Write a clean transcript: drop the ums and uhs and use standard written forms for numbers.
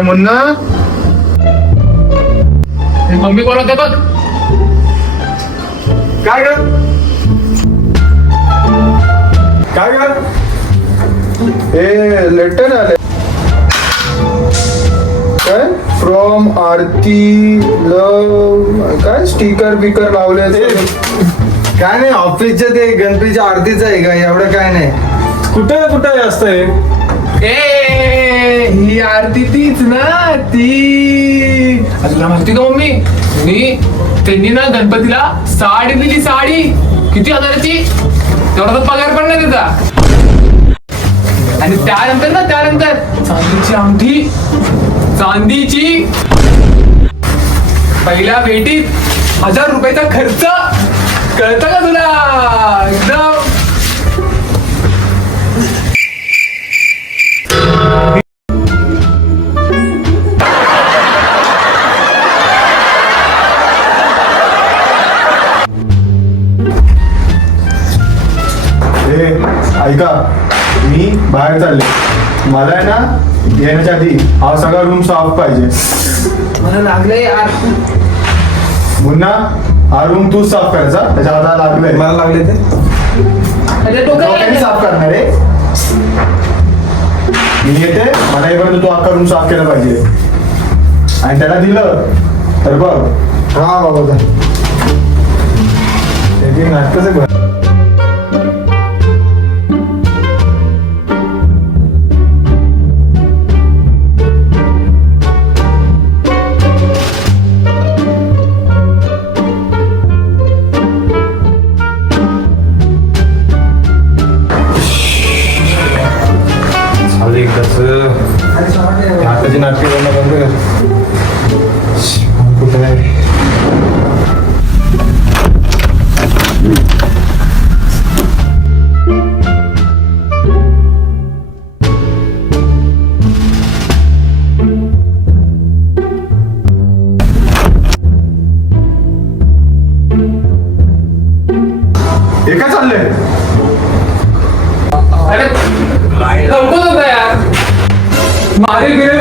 अरे मुन्ना, मम्मी बोलत आहे बघ. काय ग काय ग हे लेटर आले काय फ्रॉम आरती लव, काय स्टिकर बिकर लावले काय नाही, ऑफिसच्या ते गणपतीच्या आरतीचं आहे का, एवढं काय नाही. कुठे कुठे असतंय. ए ही आरती तीच ना, ती तुला माहिती का मम्मी, त्यांनी ना गणपतीला साडी दिली, साडी किती हजाराची, तेवढा तर पगार पण नाही त्याचा. आणि त्यानंतर चांदीची अंगठी, चांदीची, पहिल्या भेटीत 1000 रुपयाचा खर्च. कळतं का तुला एकदम. ऐका, मी बाहेर चालले, मला आहे ना येण्याच्या आधी हा सगळा रूम साफ पाहिजे. मला लागलंय यार. मुन्ना, हा रूम तूच साफ करायचा, त्याच्या हाताला लागलंय. मला लागले ते अरे डोक्याने साफ करणार आहे. मी येते, मला येईपर्यंत तू अख्खा रूम साफ केला पाहिजे. आणि त्याला दिलं तर बघ. हा बाबा, ते नाटकच आहे बघ. नाटकाची नाटके करणं बंद कर. कुठे आहे? हे काय चाललंय? अरे लवकर होता यार. मारे गेले